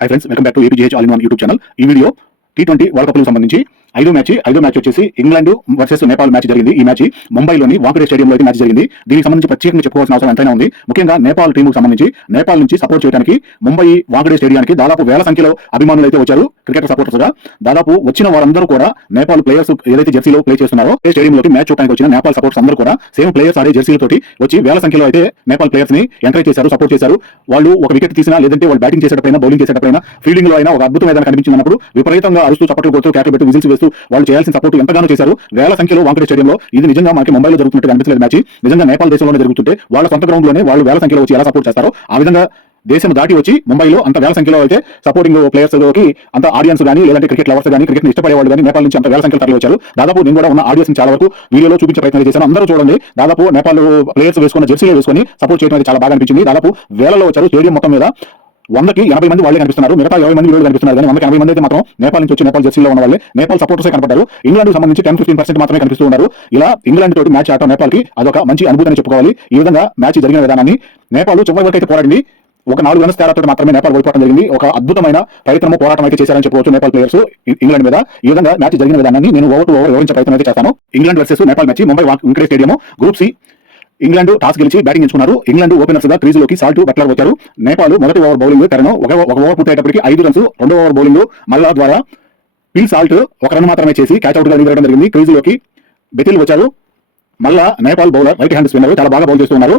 Hi friends welcome back to APGH all in one YouTube channel ఈ video T twenty world cup సంబంధించి ఐదో match ఐదో match వచ్చేసి England versus Nepal match జరిగింది. ఈ మ్యాచ్ ముంబైలోని వాంకడే స్టేడియంలో అయితే మ్యాచ్ జరిగింది. దీనికి సంబంధించి ప్రత్యేకంగా చెప్పుకోవాల్సిన అవసరం ఎంతైనా ఉంది. ముఖ్యంగా నేపాల్ టీముకు సంబంధించి నేపాల్ నుంచి సపోర్ట్ చేయడానికి ముంబై వాంకడే స్టేడియానికి దాదాపు వేల సంఖ్యలో అభిమానులు అయితే వచ్చారు క్రికెట్ సపోర్టర్స్గా దాదాపు వచ్చిన వారందరూ కూడా నేపాల్ ప్లేయర్స్ ఏదైతే జెర్సీలో ప్లే చేస్తున్నారో ఏ స్టేడియంలోకి మ్యాచ్ చూడడానికి వచ్చిన నేపాల్ సపోర్టర్స్ అందరూ కూడా సేమ్ ప్లేయర్స్ ఆడే జెర్సీలతోటి వచ్చి వేల సంఖ్యలో అయితే నేపాల్ ప్లేయర్స్ని ఎంకరేజ్ చేశారు సపోర్ట్ చేశారు. వాళ్ళు ఒక వికెట్ తీసినా లేదంటే వాళ్ళు బ్యాటింగ్ చేసేటప్పుడు బౌలింగ్ చేసేటప్పుడు ఫీల్డింగ్లో అయినా ఒక అద్భుతం ఏదైనా కనిపించినప్పుడు విపరీతంగా అరుస్తూ చప్పట్లు కొడుతూ క్యాట్లు పెట్టి విజిల్స్ చేస్తూ వాళ్ళు చేయాల్సిన సపోర్ట్ ఎంతగానో చేశారు. వేల సంఖ్యలో వాంకటే స్టేడియంలో ఇది నిజంగా మనకి ముంబైలో జరుగుతున్నట్టు అనిపించలేదు మ్యాచ్. నిజంగా నేపాల్ దేశంలోనే జరుగుతుంటే వాళ్ళ సొంత గ్రౌండ్లోనే వాళ్ళు వేల సంఖ్యలో వచ్చి ఎలా సపోర్ట్ చేస్తారో ఆ విధంగా దేశం దాటి వచ్చి ముంబైలో అంత వేల సంఖ్యలో అయితే సపోర్టింగ్ ప్లేయర్స్లోకి అంత ఆడియన్స్ కానీ లేదంటే క్రికెట్ లవర్స్ కానీ క్రికెట్ ఇష్టపడే వాళ్ళు కానీ నేపాల్ నుంచి అంత వేల సంఖ్యలో తరలి వచ్చారు. దాదాపు నేను కూడా ఉన్న ఆడియన్స్ చాలా వరకు వీడియోలో చూపించే ప్రయత్నం చేశాను. అందరూ చూడండి. దాదాపు నేపాల్ ప్లేయర్స్ వేసుకున్న జెర్సీలో వేసుకొని సపోర్ట్ చేయడం అయితే చాలా బాగా అనిపించింది. దాదాపు వేలలో వచ్చారు స్టేడియం మొత్తం మీద. వందకి ఎనభై మంది వాళ్ళే కనిపిస్తున్నారు. మిగతా ఇరవై మంది వీళ్ళు కనిపిస్తున్నారు. కానీ వందకి ఎనభై మంది అయితే మాత్రం నేపాల్ నుంచి వచ్చి నేపాల్ జెర్సీలో ఉన్న వాళ్ళే. నేపాల్ సపోర్టర్సే కనపడ్డారు. ఇంగ్లాండ్ సంబంధించి టెన్ ఫిఫ్టీన్ పర్సెంట్ మాత్రమే కనిపిస్తూ ఉన్నారు. ఇలా ఇంగ్లాండ్ తోటి మ్యాచ్ ఆడటం నేపాల్కి అదొక మంచి అనుభూతిని చెప్పుకోవాలి. ఈ విధంగా మ్యాచ్ జరిగిన విధానాన్ని నేపాల్ చివరి వరకు అయితే పోరాడింది. ఒక నాలుగు రన్స్ తేడాతో మాత్రమే నేపాల్ ఓడిపోవడం జరిగింది. ఒక అద్భుతమైన ప్రయత్నము పోరాటం అయితే చేశారని చెప్పవచ్చు నేపాల్ ప్లేయర్స్ ఇంగ్లాండ్ మీద. ఈ విధంగా మ్యాచ్ జరిగిన విధానాన్ని నేను ఓవర్ టు ఓవర్ వివరించే ప్రయత్నం అయితే చేస్తాను. England versus Nepal match Mumbai Wankhede stadium group C England toss గెలిచి బ్యాటింగ్ ఎంచుకున్నారు. ఇంగ్లాండ్ ఓపెనర్స్గా క్రీజులోకి సాల్ట్ బట్లర్ వచ్చారు. నేపాల్ మొదటి ఓవర్ బౌలింగ్ తెరను ఒక ఒక ఓవర్ పూర్తయ్యేటప్పటికి ఐదు రన్స్ రెండో ఓవర్ బౌలింగ్ మల్లా ద్వారా పిల్ సాల్ట్ ఒక రన్ మాత్రమే చేసి క్యాచ్ అవుట్గా నిలవడం జరిగింది. క్రీజులోకి బెతిల్ వచ్చారు. మళ్ళా Nepal bowler right hand spinner చాలా బాగా బౌల్ చేస్తున్నారు.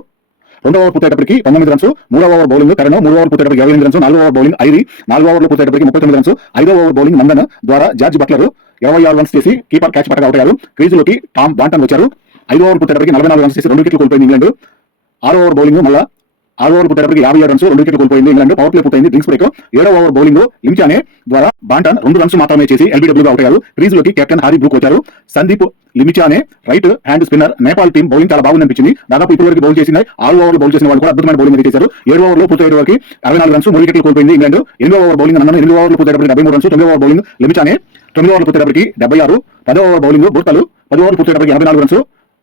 రెండో ఓవర్ పూర్తయ్యేటప్పటికి పంతొమ్మిది రన్స్ మూడో ఓవర్ బౌలింగ్ కరణం మూడో ఓవర్ పూర్తయ్యేటప్పటికి ఇరవై ఎనిమిది రన్స్ నాలుగో ఓవర్ బౌలింగ్ ఐదు నాలుగో ఓవర్లు పూర్తయ్యేటప్పటికి ముప్పై తొమ్మిది రన్స్ ఐదో ఓవర్ బౌలింగ్ నందన్ ద్వారా జార్జ్ బట్లర్ ఇరవై ఆరు రన్స్ చేసి కీపర్ క్యాచ్ పట్టగా అవుట్ అయ్యారు. క్రీజులోకి టామ్ బాంటన్ వచ్చారు. ఐదో ఓవర్ పూర్తయ్యేటప్పటికి నలభై నాలుగు రన్స్ చేసి రెండు వికెట్లు కోల్పోయింది ఇంగ్లాండ్. ఆరో ఓవర్ బౌలింగ్ మళ్ళా ఆరో ఓవర్ పుట్టేటప్పటికి యాభై ఏడు రన్స్ రెండు వికెట్లు కోల్పోయింది ఇంగ్లాండ్. పవర్ ప్లే పూర్తయింది డ్రింక్స్ బ్రేక్ ఏడో ఓవర్ బౌలింగ్ లించానే ద్వారా బాంటన్ రెండు రన్స్ మాత్రమే చేసి ఎల్బీడబ్ల్యూ అవుట్ అయ్యారు. క్రీజ్లోకి కెప్టెన్ హారీ బ్రూక్ వచ్చారు. Sandeep Lamichhane right hand spinner Nepal team bowling చాలా బాగుందనిపించింది దాదాపు ఇప్పటి వరకు బౌల్ చేసిన ఆరు ఓవర్ బౌల్ చేసిన వాళ్ళు కూడా అద్భుతమైన బౌలింగ్ అయితే చేశారు. ఏడు ఓవర్లో పూర్తయ్యే వరకు అరవై నాలుగు రన్స్ మూడు వికెట్లు కోల్పోయింది ఇంగ్లాండ్. ఎనిమిది ఓవర్ బౌలింగ్ అన్నాను ఎనిమిది ఓవర్లు పూర్తయ్యేటప్పటికి డెబ్బై మూడు రన్స్ తొమ్మిది ఓవర్ బౌలింగ్ లిమిచానే తొమ్మిది ఓవర్లు పూర్తయ్యేటప్పటికి డెబ్బై ఆరు పదో ఓవర్ బౌలింగ్ బుర్తలు పది ఓవర్ పూర్తయ్యేటప్పటికి ఎనభై నాలుగు రన్స్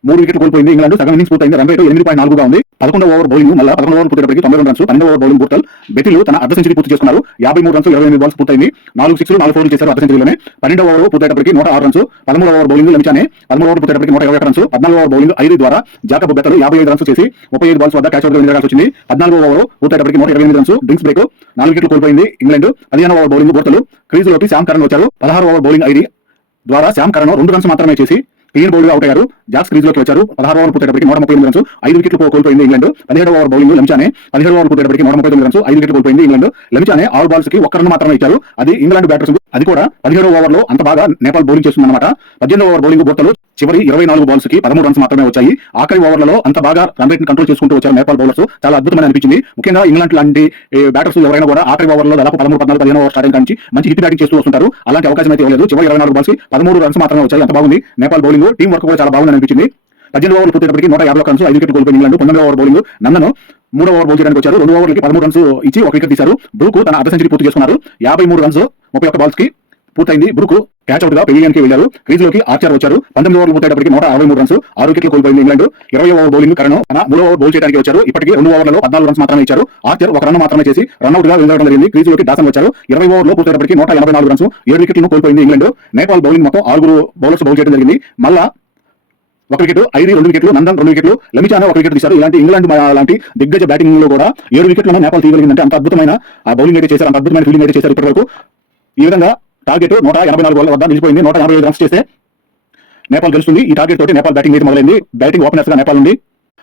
మూడు వికెట్ కోల్పోయింది ఇంగ్లాండ్. సగం ఇన్నింగ్స్ పూర్తయింది. రన్ రేటు ఎనిమిది పాయింట్ నాలుగుగా ఉంది. పదకొండు ఓవర్ బౌలింగ్ మళ్ళీ పదకొండు ఓవర్ పూర్తేటప్పటికి తొంభై రెండు రన్స్ పన్నెండు ఓవర్ బౌలింగ్ బుర్తల్ బెతిలు తన అర్ధ సెంచరీ పూర్తి చేసుకున్నారు. యాభై మూడు రన్స్ ఇరవై ఎనిమిది బాల్స్ పూర్తయింది. నాలుగు సిక్స్ నాలుగు ఫోర్లు చేశారు అర్ధ సెంచరీలోనే. పన్నెండు ఓవర్ పూర్తయ్యేటప్పటికి నూట ఆరు రన్స్ పదమూడు ఓవర్ బౌలింగ్ లభించానే. పదమూడు ఓవర్ పూర్తయ్యేటప్పటికి నూట ఇరవై రన్స్ పద్నాలుగు ఓవర్ బౌలింగ్ ఐదు ద్వారా జాకబ్ బెత్తలు యాభై ఐదు రన్స్ చేసి ముప్పై ఐదు బాల్స్ వద్ద క్యాచ్ అవుట్ వెళ్ళాల్సి వచ్చింది. పద్నాలుగు ఓవర్ పూర్తయ్యేటప్పటికి నూట ఇరవై ఎనిమిది రన్స్ డ్రింక్స్ బ్రేక్. నాలుగు వికెట్లు కోల్పోయింది ఇంగ్లాండ్. పదిహేను ఓవర్ బౌలింగ్ బోర్తలు. క్రీజులోకి శ్యామ్ కరణ్ వచ్చారు. పదహారు ఓవర్ బౌలింగ్ ఐదు ద్వారా శ్యామ్ కరణ్ రెండు రన్స్ మాత్రమే చేసి క్లీన్ బౌల్గా అవుట్ అయ్యారు. జాక్స్ క్రీజ్లోకి వచ్చారు. పదహారు ఓవర్ పుట్టేటప్పటికి నూట ముప్పై ఎనిమిది రన్స్. ఐదు వికెట్లు కోల్పోయింది ఇంగ్లాండ్. పదిహేడు ఓవర్ బౌలింగ్ లెంచానే పదిహేడు ఓవర్ పూర్తయ్యేటప్పటికి నూట ముప్పై తొమ్మిది రన్స్. ఐదు వికెట్లు కోల్పోయింది ఇంగ్లాండ్. లెంచానే ఆరు బాల్స్కి ఒక్క రన్ మాత్రమే ఇచ్చారు. అది ఇంగ్లాండ్ బ్యాటర్స్ అది కూడా పదిహేడు ఓవర్లో అంత బాగా నేపాల్ బౌలింగ్ చేస్తుందన్నమాట. పద్దెనిమిది ఓవర్ బౌలింగ్ బొత్తలు చివరి ఇరవై నాలుగు బాల్స్కి పదమూడు రన్స్ మాత్రమే వచ్చాయి. ఆఖరి ఓవర్లలో అంత బాగా రన్ రేట్ కంట్రోల్ చేసుకుంటూ వచ్చారు నేపాల్ బౌలర్స్. చాలా అద్భుతమైన అనిపించింది. ముఖ్యంగా ఇంగ్లాండ్ లాంటి బ్యాటర్స్ ఎవరైనా కూడా ఆఖరి ఓవర్లో దాదాపు పదమూడు పద్నాలుగు పదిహేను ఓవర్ స్టార్టింగ్ నుంచి మంచి హిట్ బ్యాటింగ్ చేస్తూ వస్తుంటారు. అలాంటి అవకాశం అయితే ఇవ్వలేదు చివరి ఇరవై నాలుగు బాల్స్కి పదమూడు రన్స్ మాత్రమే వచ్చాయి. అంత బాగుంది. Nepal bowling bowling team work కూడా చాలా బాగుంది అనిపించింది. పద్దెనిమిది ఓవర్లు పూర్తయినప్పటికీ నూట యాభై రన్స్ ఐదు వికెట్ కోల్పోయింది ఇంగ్లాండ్ పంతొమ్మిది ఓవర్ బౌలింగ్ నన్నను మూడో ఓవర్ బౌల్ చేయడానికి వచ్చారు. రెండు ఓవర్లకి పదమూడు రన్స్ ఇచ్చి ఒక వికెట్ తీశారు. బ్రూకు తన అర్ధ సెంచరీ పూర్తి చేసుకున్నారు. యాభై మూడు రన్స్ ముప్పై ఒక్క బాల్స్కి పూర్తయింది. బ్రూక్ క్యాచ్ అవుట్గా పెవిలియన్కి వెళ్ళారు క్రీజ్లోకి ఆర్చర్ వచ్చారు. పంతొమ్మిది ఓవర్లు పూర్తయ్యేటప్పటికి నూట అరవై మూడు రన్స్ ఆరు వికెట్లు కోల్పోయింది ఇంగ్లాండ్. ఇరవై ఓవర్ బౌలింగ్ కరణం తన మూడో ఓవర్ బౌల్ చేయడానికి వచ్చారు. ఇప్పటికి రెండు ఓవర్లలో పద్నాలుగు రన్స్ మాత్రమే ఇచ్చారు. ఆర్చర్ ఒక రన్ మాత్రమే చేసి రన్అట్గా వెళ్ళడం జరిగింది. క్రీజ్లోకి డాసన్ వచ్చారు. ఇరవై ఓవర్లో పూర్తయ్యేటప్పటికి నూట ఎనభై నాలుగు రన్స్ ఏడు వికెట్లను కోల్పోయింది ఇంగ్లాండ్. నేపాల్ బౌలింగ్ మొత్తం ఆరుగురు బౌలర్స్ బౌల్ చేయడం జరిగింది. మళ్ళా ఒక వికెట్ ఐదు రెండు వికెట్లు నందన్ రెండు వికెట్లు లమిచానే ఒక వికెట్ తీశారు. ఇలాంటి ఇంగ్లాండ్ లాంటి దిగ్గజ బ్యాటింగ్లో కూడా ఏడు వికెట్లను నేపాల్ తీయగలిగిందంటే అంత అద్భుతమైన బౌలింగ్ అయితే చేశారు అంత అద్భుతమైన ఫీల్డింగ్ అయితే చేశారు ఇప్పటివరకు. ఈ విధంగా టార్గెట్ నూట ఎనభై నాలుగు వద్ద నిలిచిపోయింది. నూట ఎనభై ఐదు రన్స్ చేస్తే నేపాల్ గెలుస్తుంది. ఈ టార్గెట్ తోటి నేపాల్ బ్యాటింగ్ అయితే మొదలైంది. బ్యాటింగ్ ఓపెనర్స్గా నేపాల్ నుండి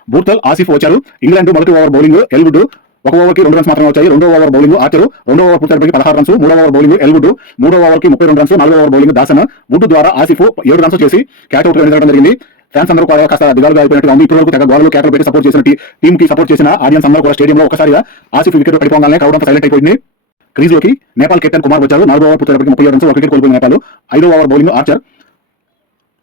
బూర్తల్ ఆసిఫ్ వచ్చారు. ఇంగ్లాండ్ మొదటి ఓవర్ బౌలింగ్ ఎల్వుడ్ ఒక ఓవర్కి రెండు రన్స్ మాత్రమే వచ్చాయి. రెండో ఓవర్ బౌలింగ్ ఆచరు. రెండో ఓవర్ పూర్తయినప్పటికి పదహారు రన్స్ మూడో ఓవర్ బౌలింగ్ ఎల్వుడ్ మూడో ఓవర్కి ముప్పై రెండు రన్స్ నాలుగో ఓవర్ బౌలింగ్ దాసన్. వుడ్ ద్వారా ఆసిఫ్ ఏడు రన్స్ చేసి క్యాచ్ అవుట్ వెళ్ళడం జరిగింది. ఫ్యాన్స్ అందరూ కూడా కాస్త దిగాలుగా అయిపోయినట్టుగా ఉంది. ఇప్పటివరకు తెగ గోడలు కేకలు పెట్టి సపోర్ట్ చేసిన టీమ్కి సపోర్ట్ చేసిన ఆడియన్స్ అందరూ కూడా స్టేడియంలో ఒకసారిగా ఆసిఫ్ వికెట్ పడిపోగానే క్రౌడ్ సైలెంట్ అయిపోయింది. క్రీజ్లోకి నేపాల్ కెప్టెన్ కుమార్ వచ్చారు నాలుగో ఓవర్ పూర్తయినప్పటికి ముప్పై రన్స్ ఒక వికెట్ కోల్పోయిన నేపాల్. ఐదో ఓవర్ బౌలింగ్ ఆర్చర్.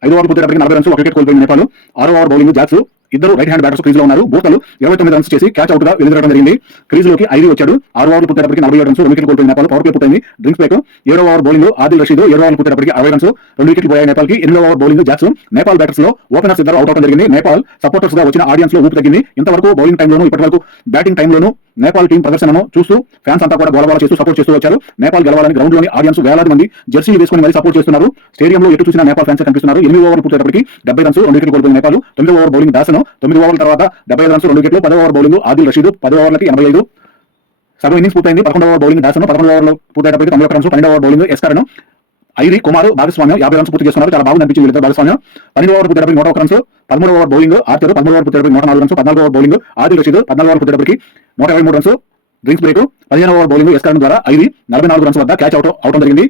ఐదో ఓవర్ పూర్తయినప్పటికి నలభై రన్స్ ఒక వికెట్ కోల్పోయిన నేపాల్. ఆరో ఓవర్ బౌలింగ్ జాక్స్. ఇద్దరు రైట్ హ్యాండ్ బ్యాటర్స్ క్రీజ్లో ఉన్నారు. బోతలు ఇరవై తొమ్మిది రన్స్ చేసి క్యాచ్ అవుట్గా గా జరిగింది. క్రీజ్లోకి ఐదు వచ్చాడు. ఆరు ఓవర్ పుట్టేటప్పటికి నలభై ఏడు రన్స్ రెండు వికెట్ కోల్పోయిన నేపాల్. పవర్ ప్లే పుట్టింది డ్రింక్స్ బ్రేక్. ఏడో ఓవర్ బౌలింగ్ ఆదిల్ రషీద్. ఏడో ఓవర్ పుట్టేటప్పటికి అరవై రన్స్ రెండు వికెట్లు పోయాయి నేపాల్కి. ఎనిమిదో ఓవర్ బౌలింగ్ జాక్స్. నేపాల్ బ్యాటర్స్లో ఓపెనర్స్ ఇద్దరు అవుట్ అవడం జరిగింది. నేపాల్ సపోర్టర్స్గా వచ్చిన ఆడియన్స్లో ఊపు తగ్గింది. ఇంతవరకు బౌలింగ్ టైంలోనూ ఇప్పటివరకు బ్యాటింగ్ టైంలోనూ నేపాల్ టీం ప్రదర్శనను చూస్తూ ఫ్యాన్స్ అంతా కూడా గోలగోల చేస్తూ సపోర్ట్ చేస్తూ వచ్చారు. నేపాల్ గెలవాలని గ్రౌండ్లోని ఆడియన్స్ వేలాది మంది జెర్సీ వేసుకుని మరీ సపోర్ట్ చేస్తున్నారు. స్టేడియంలో ఎటు చూసిన నేపాల్ ఫ్యాన్స్ కనిపిస్తున్నారు. ఎనిమిది ఓవర్లు పూర్తయ్యేటప్పటికి డెబ్బై రన్స్ రెండు వికెట్లు కోల్పోయిన నేపాల్. తొమ్మిది ఓవర్ బౌలింగ్ దాసను తొమ్మిది ఓవర్ల తర్వాత డెబ్బై రన్స్ రెండు వికెట్లు పదో ఓవర్ బౌలింగ్ ఆదిల్ రషీద్ పదో ఓవర్లకి ఎనభై ఐదు. సగం ఇన్నింగ్స్ పూర్తయింది. పదకొండు ఓవర్ బౌలింగ్ దాసను పదకొండు ఓవర్లు పూర్తయ్యేటప్పటికి తొమ్మిది రన్స్ పన్నెండు ఓవర్ బౌలింగ్ ఎస్కారను ఐరి కుమార్ భాగస్వామ్యం యాభై రన్స్ పూర్తి చేస్తున్నారు చాలా బాగుంది అనిపించింది వీళ్ళిద్దరు భాగస్వామ్యం. పన్నెండు ఓవర్ పూర్తేటప్పటికి నూట ఒక రన్స్ పదమూడు ఓవర్ బౌలింగ్ ఆర్చర్ పదమూడు ఓవర్ పూర్తేటప్పటికి నూట నాలుగు రన్స్ పద్నాలుగు ఓవర్ బౌలింగ్ ఆదిల్ రషీద్ పద్నాలుగు ఓవర్ పూర్తేటప్పటికి నూట ఇరవై మూడు రన్స్ డ్రింక్స్ బ్రేక్ పదిహేను ఓవర్ బౌలింగ్ ఎస్కరన్ ద్వారా ఐరి నలభై నాలుగు రన్స్ వద్ద క్యాచ్ అవుట్ అవడం జరిగింది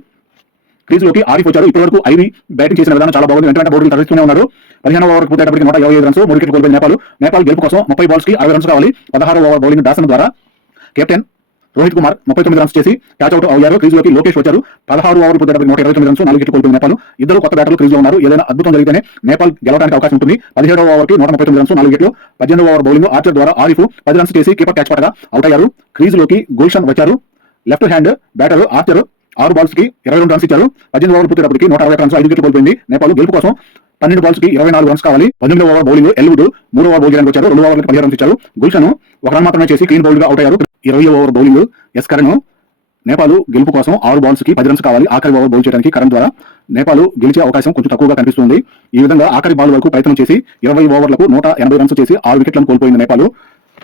క్రీజులోకి ఆరిఫ్ వచ్చారు. ఇప్పటివరకు ఐరి బ్యాటింగ్ చేసిన విధానం చాలా బాగుంది. వెంట వెంట బోర్డులు తరలిస్తూనే ఉన్నారు. పదిహేను ఓవర్ పూర్తయ్యేటప్పటికి నూట ఇరవై ఐదు రన్స్ మూడు వికెట్లు కోల్పోయిన నేపాల్. నేపాల్ గెలుపు కోసం ముప్పై బాల్స్కి అరవై రన్స్ కావాలి. పదహారు ఓవర్ బౌలింగ్ దాసన్ ద్వారా. కెప్టెన్ రోహిత్ కుమార్ ముప్పై తొమ్మిది రన్స్ చేసి క్యాచ్ అవుట్ అయ్యారు. క్రీజులోకి లోకేష్ వచ్చారు. పదహారు ఓవర్ పూర్తయ్యేటప్పటికి నూట ఇరవై తొమ్మిది రన్స్ నాలుగు గిట్లు కోల్పోయిన నేపాల్ ఇద్దరు కొత్త బ్యాటర్లు క్రీజులో ఉన్నారు. ఏదైనా అద్భుతం జరిగితేనే నేపాల్ గెలవడానికి అవకాశం ఉంటుంది. పదిహేడవ ఓవర్కి నూట ముప్పై తొమ్మిది రన్స్ నాలుగు గిట్లు పద్దెనిమిది ఓవర్ బౌలింగ్ ఆర్చర్ ద్వారా ఆరిఫ్ పది రన్స్ చేసి కీపర్ క్యాచ్ పట్టగా అవుట్ అయ్యారు. క్రీజులోకి గుల్షన్ వచ్చారు. లెఫ్ట్ హ్యాండ్ బ్యాటర్ ఆర్చర్ ఆరు బాల్స్కి ఇరవై రెండు రన్స్ ఇచ్చారు పద్దెనిమిది ఓవర్ పూర్తయ్యేటప్పటికి నూట అరవై రన్స్ ఐదు వికెట్లు కోల్పోయింది. నేపాల్ గెలుపు కోసం పన్నెండు బాల్స్కి ఇరవై నాలుగు రన్స్ కావాలి. పద్దెనిమిది ఓవర్ బౌలింగ్ ఎల్వుడ్ మూడు ఓవర్ బౌలింగ్ వచ్చారు రెండు ఓవర్లకు పదిహేను రన్స్ ఇచ్చారు గుల్షన్ ఒక రన్ మాత్రమే చేసి క్లీన్ బౌల్డ్గా అవుట్ అయ్యారు. ఇరవై over bowling S Curran Nepal గెలుపు కోసం ఆరు బాల్స్కి పది రన్స్ కావాలి. ఆఖరి ఓవర్ బౌల్ చేయడానికి కరణ్ ద్వారా నేపాల్ గెలిచే అవకాశం కొంచెం తక్కువగా కనిపిస్తుంది. ఈ విధంగా ఆఖరి బాల్ వరకు ప్రయత్నం చేసి ఇరవై ఓవర్లకు నూట ఎనభై రన్స్ చేసి ఆరు వికెట్లను కోల్పోయింది నేపాల్.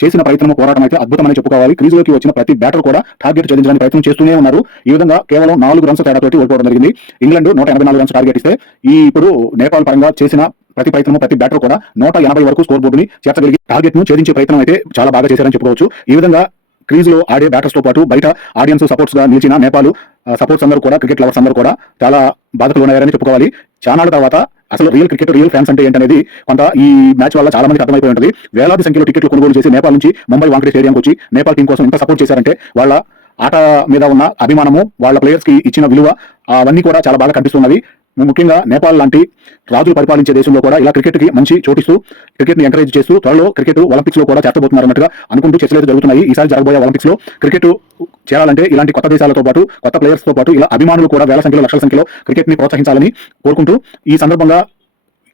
చేసిన ప్రయత్నం పోరాటం అయితే అద్భుతమని చెప్పుకోవాలి. క్రీజులోకి వచ్చిన ప్రతి బ్యాటర్ కూడా టార్గెట్ ఛేదించడానికి ప్రయత్నం చేస్తూనే ఉన్నారు. ఈ విధంగా కేవలం నాలుగు రన్స్ తేడాతోటి ఓడిపోవడం జరిగింది. ఇంగ్లాండ్ నూట ఎనభై నాలుగు రన్స్ టార్గెట్ ఇస్తే ఈ ఇప్పుడు నేపాల్ పరంగా చేసిన ప్రతి ప్రయత్నం ప్రతి బ్యాటర్ కూడా నూట ఎనభై వరకు స్కోర్ బోర్డుని చేర్చగలిగి టార్గెట్ను ఛేదించే ప్రయత్నం అయితే చాలా బాగా చేశారని చెప్పుకోవచ్చు. ఈ విధంగా క్రీజ్లో ఆడే బ్యాటర్స్తో పాటు బయట ఆడియన్స్ సపోర్ట్స్గా నిలిచిన నేపాల్ సపోర్ట్స్ అందరూ కూడా క్రికెట్ లవర్స్ అందరూ కూడా చాలా బాధకు లోనయ్యారని చెప్పుకోవాలి. చానాల తర్వాత అసలు రియల్ క్రికెట్ రియల్ ఫ్యాన్స్ అంటే ఏంటనేది కొంత ఈ మ్యాచ్ వల్ల చాలా మందికి అర్థమైపోయి ఉంటుంది. వేలాది సంఖ్యలో టికెట్లు కొనుగోలు చేసి నేపాల్ నుంచి ముంబై వాంకడే స్టేడియంకి వచ్చి నేపాల్ టీం కోసం ఎంత సపోర్ట్ చేశారంటే వాళ్ళ ఆట మీద ఉన్న అభిమానము వాళ్ళ ప్లేయర్స్కి ఇచ్చిన విలువ అవన్నీ కూడా చాలా బాగా కనిపిస్తున్నది ముఖ్యంగా నేపాల్ లాంటి రాజులు పరిపాలించే దేశంలో కూడా ఇలా క్రికెట్కి మంచి చోటిస్తూ క్రికెట్ని ఎంకరేజ్ చేస్తూ త్వరలో క్రికెట్ ఒలింపిక్స్లో కూడా చేర్చబోతున్నారు అన్నట్టుగా అనుకుంటూ చర్చలు జరుగుతున్నాయి. ఈసారి జరగబోయే ఒలింపిక్స్లో క్రికెట్ చేరాలంటే ఇలాంటి కొత్త దేశాలతో పాటు కొత్త ప్లేయర్స్తో పాటు ఇలా అభిమానులు కూడా వేల సంఖ్యలో లక్షల సంఖ్యలో క్రికెట్ని ప్రోత్సహించాలని కోరుకుంటూ ఈ సందర్భంగా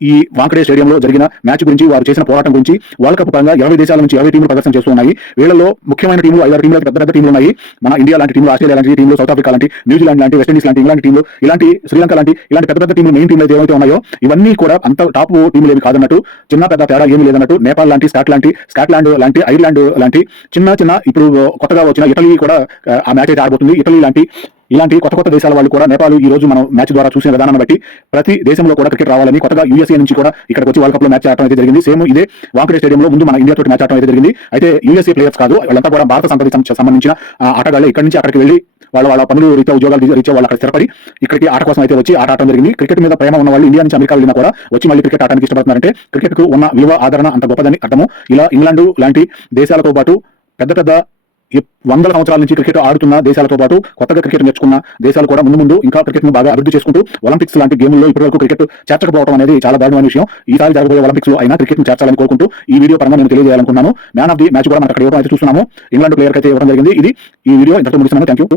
ఈ వాంకడే స్టేడియంలో జరిగిన మ్యాచ్ గురించి వారు చేసిన పోరాటం గురించి వరల్డ్ కప్ పరంగా ఇరవై దేశాల నుంచి ఇరవై టీంలు ప్రదర్శన చేస్తున్నాయి వీళ్ళలో ముఖ్యమైన టీంలు ఐదారు టీంలు పెద్ద పెద్ద టీంలు ఉన్నాయి. మన ఇండియా లాంటి టీంలు ఆస్ట్రేలియా లాంటి టీంలు సౌత్ ఆఫ్రికా లాంటి న్యూజిలాండ్ లాంటి వెస్టిండీస్ లాంటి ఇంగ్లాండ్ టీంలు ఇలాంటి శ్రీలంక లాంటి ఇలాంటి పెద్ద పెద్ద టీంలు మెయిన్ టీంలు ఏవైతే ఉన్నాయో ఇవన్నీ కూడా అంత టాప్ టీంలు ఏమి కాదన్నట్టు చిన్న పెద్ద తేడా ఏమీ లేదన్నట్టు నేపాల్ లాంటి స్కాట్ లాంటి స్కాట్లాండ్ లాంటి ఐర్లాండ్ లాంటి చిన్న చిన్న ఇప్పుడు కొత్తగా వచ్చిన ఇటలీ కూడా ఆ, ఆ మ్యాచ్ అయితే ఆడబోతుంది. ఇటలీ లాంటి ఇలాంటి కొత్త కొత్త దేశాల వాళ్ళు కూడా నేపాల్ ఈ రోజు మనం మ్యాచ్ ద్వారా చూసిన విధానాన్ని బట్టి ప్రతి దేశంలో కూడా క్రికెట్ రావాలని కొత్తగా యూఎస్ఏ నుంచి కూడా ఇక్కడికి వచ్చి వరల్డ్ కప్లో మ్యాచ్ ఆడటం అయితే జరిగింది. సేమ్ ఇదే వాంకడే స్టేడియంలో ముందు మన ఇండియా తోటి మ్యాచ్ ఆడటం అయితే జరిగింది. అయితే యూఎస్ఏ ప్లేయర్స్ కాదు వాళ్ళంతా కూడా భారత సంతతి సంబంధించిన ఆటగాళ్ళు ఇక్కడి నుంచి అక్కడికి వెళ్ళి వాళ్ళ వాళ్ళ పనులు రీత్యా ఉద్యోగాలు రీత్యా- వాళ్ళు అక్కడ స్థిరపడి ఇక్కడికి ఆట కోసం అయితే వచ్చి ఆట ఆడటం జరిగింది. క్రికెట్ మీద ప్రేమ ఉన్న వాళ్ళు ఇండియా నుంచి అమెరికా వెళ్ళినా కూడా వచ్చి మళ్ళీ క్రికెట్ ఆడడానికి ఇష్టపడుతున్నారంటే క్రికెట్కు ఉన్న విలువ ఆదరణ అంత గొప్పదని అర్థము. ఇలా ఇంగ్లాండ్ లాంటి దేశాలతో పాటు పెద్ద పెద్ద వందల సంవత్సరాల నుంచి క్రికెట్ ఆడుతున్న దేశాలతో పాటు కొత్తగా క్రికెట్ నేర్చుకున్న దేశాలు కూడా ముందు ముందు ఇంకా క్రికెట్ను బాగా అభివృద్ధి చేసుకుంటూ ఒలింపిక్స్ లాంటి గేమ్లో ఇప్పటివరకు క్రికెట్ చేర్చకపోవడం అనేది చాలా దారుణమైన విషయం. ఈసారి జరగబోయే ఒలింపిక్స్లో అయినా క్రికెట్ను చేర్చాలని కోరుకుంటూ ఈ వీడియో పరంగా నేను తెలియజేయాలనుకున్నాను మ్యాన్ ఆఫ్ ది మ్యాచ్ కూడా మనకు అక్కడ ఇవ్వడం అయితే చూస్తున్నాము. ఇంగ్లాండ్ ప్లేయర్ అయితే ఇవ్వడం జరిగింది. ఇది ఈ వీడియో ఇంతకు ముగిస్తున్నాను. Thank you